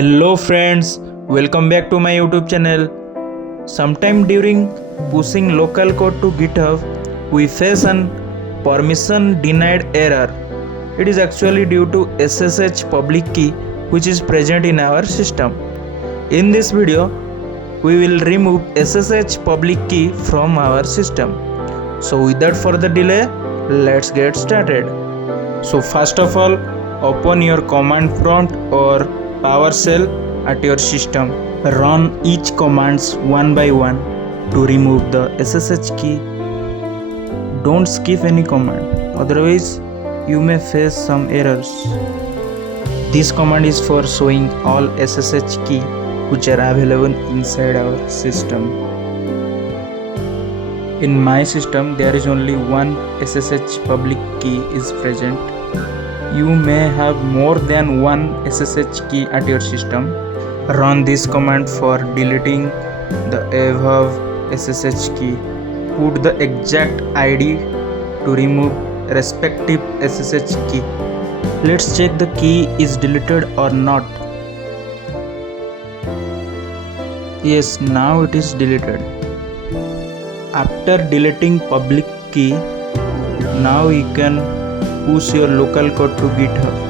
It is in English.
Hello friends, welcome back to my YouTube channel. Sometime during pushing local code to GitHub, we face an permission denied error. It is actually due to SSH public key which is present in our system. In this video, we will remove SSH public key from our system. So without further delay, let's get started. So first of all, open your command prompt or PowerShell at your system. Run each commands one by one to remove the SSH key. Don't skip any command, otherwise you may face some errors. This command is for showing all SSH key which are available inside our system. In my system there is only one SSH public key is present. You may have more than one SSH key at your system. Run this command for deleting the above SSH key. Put the exact ID to remove respective SSH key. Let's check the key is deleted or not. Yes, now it is deleted. After deleting public key, now you can push your local code to GitHub.